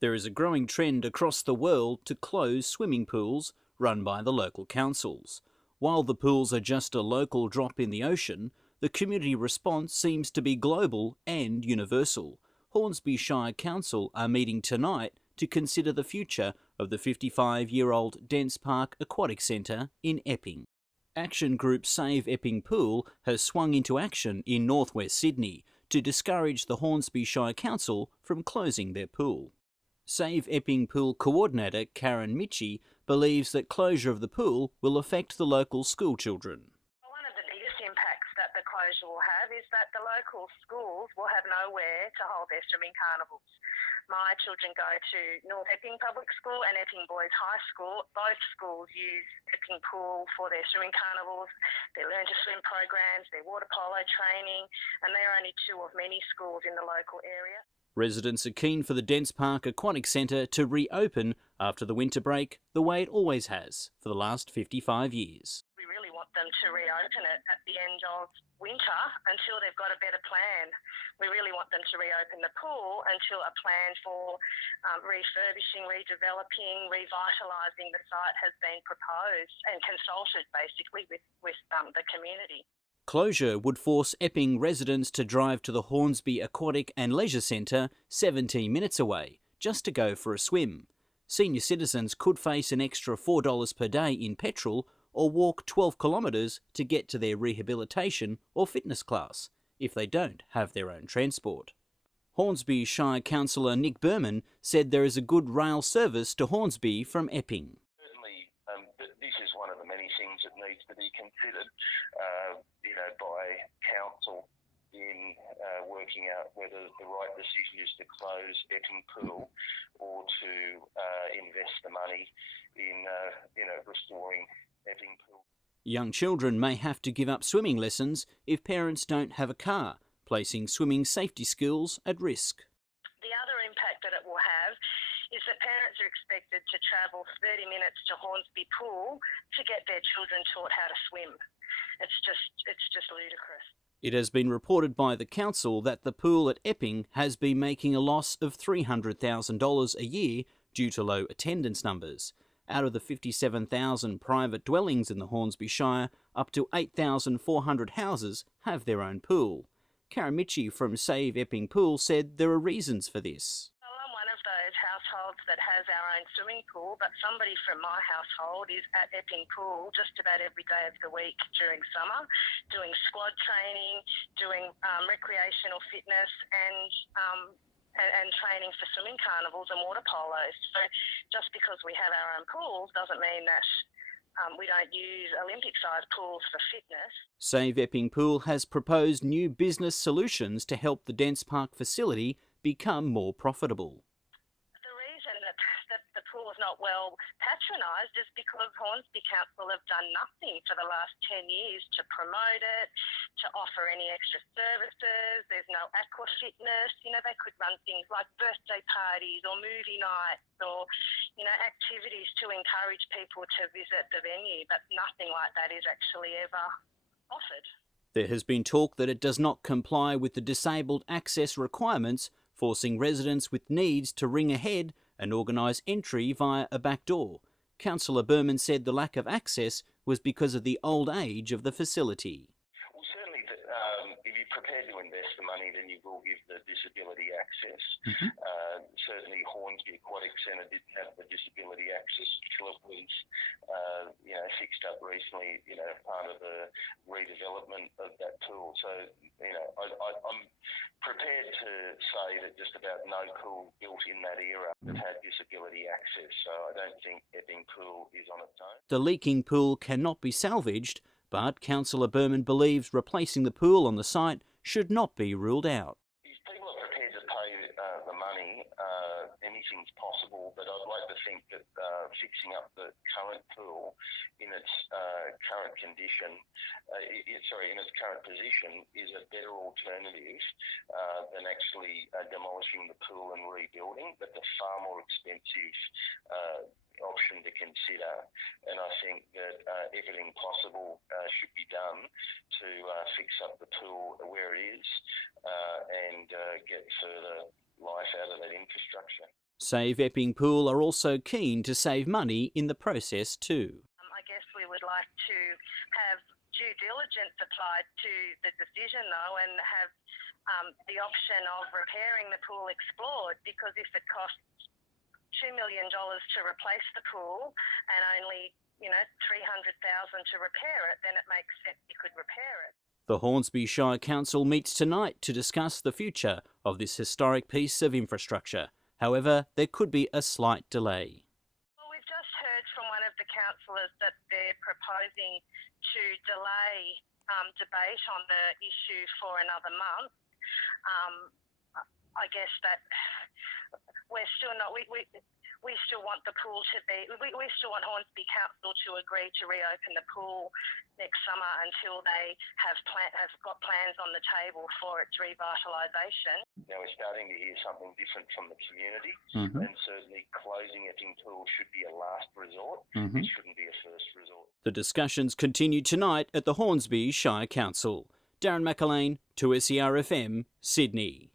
There is a growing trend across the world to close swimming pools run by the local councils. While the pools are just a local drop in the ocean, the community response seems to be global and universal. Hornsby Shire Council are meeting tonight to consider the future of the 55-year-old Dents Park Aquatic Centre in Epping. Action group Save Epping Pool has swung into action in northwest Sydney to discourage the Hornsby Shire Council from closing their pool. Save Epping Pool coordinator Karen Mitchie believes that closure of the pool will affect the local school children. One of the biggest impacts that the closure will have is that the local schools will have nowhere to hold their swimming carnivals. My children go to North Epping Public School and Epping Boys High School. Both schools use Epping Pool for their swimming carnivals, their learn to swim programs, their water polo training, and they're only two of many schools in the local area. Residents are keen for the Dents Park Aquatic Centre to reopen after the winter break the way it always has for the last 55 years. We really want them to reopen it at the end of winter until they've got a better plan. We really want them to reopen the pool until a plan for refurbishing, redeveloping, revitalising the site has been proposed and consulted basically with the community. Closure would force Epping residents to drive to the Hornsby Aquatic and Leisure Centre 17 minutes away just to go for a swim. Senior citizens could face an extra $4 per day in petrol or walk 12 kilometres to get to their rehabilitation or fitness class if they don't have their own transport. Hornsby Shire Councillor Nick Berman said there is a good rail service to Hornsby from Epping. This is one of the many things that needs to be considered, by council in working out whether the right decision is to close Epping Pool or to invest the money in, restoring Epping Pool. Young children may have to give up swimming lessons if parents don't have a car, placing swimming safety skills at risk. The other impact that it will have is that parents are expected to travel 30 minutes to Hornsby Pool to get their children taught how to swim. It's just ludicrous. It has been reported by the council that the pool at Epping has been making a loss of $300,000 a year due to low attendance numbers. Out of the 57,000 private dwellings in the Hornsby Shire, up to 8,400 houses have their own pool. Karen Mitchie from Save Epping Pool said there are reasons for this. I'm one of those households that has our own swimming pool, but somebody from my household is at Epping Pool just about every day of the week during summer, doing squad training, doing recreational fitness and training for swimming carnivals and water polos. So just because we have our own pools doesn't mean that we don't use Olympic-sized pools for fitness. Save Epping Pool has proposed new business solutions to help the Dents Park facility become more profitable. The reason that the pool is not well patronised is because Hornsby Council have done nothing for the last 10 years to promote it, to offer any extra services. There's no aqua fitness. They could run things like birthday parties or movie nights or, activities to encourage people to visit the venue, but nothing like that is actually ever offered. There has been talk that it does not comply with the disabled access requirements, forcing residents with needs to ring ahead and organise entry via a back door. Councillor Berman said the lack of access was because of the old age of the facility. Well, certainly, if you're prepared to invest the money, then you will give the disability access. Certainly, Hornsby Aquatic Centre didn't have the disability access until it was, fixed up recently, part of the redevelopment of that pool. So, I'm prepared to say that just about no pool built in that era have had disability access. So I don't think Epping Pool is on its own. The leaking pool cannot be salvaged, but Councillor Berman believes replacing the pool on the site should not be ruled out. If people are prepared to pay the money, anything's possible, but I'd like to think that fixing up the current pool in its current condition, in its current position, is a better alternative than actually demolishing the pool and rebuilding, but the far more expensive option to consider. And I think that everything possible should be done to fix up the pool where it is and get further life out of that infrastructure. Save Epping Pool are also keen to save money in the process too. I guess we would like to have due diligence applied to the decision though, and have the option of repairing the pool explored, because if it costs $2 million to replace the pool and only, $300,000 to repair it, then it makes sense you could repair it. The Hornsby Shire Council meets tonight to discuss the future of this historic piece of infrastructure. However, there could be a slight delay. Well, we've just heard from one of the councillors that they're proposing to delay debate on the issue for another month. I guess that we're still not. We still want the pool to be. We still want Hornsby Council to agree to reopen the pool next summer until they have got plans on the table for its revitalisation. Now we're starting to hear something different from the community, and certainly closing Epping Pool should be a last resort. It shouldn't be a first resort. The discussions continue tonight at the Hornsby Shire Council. Darren McErlain, 2SERFM, Sydney.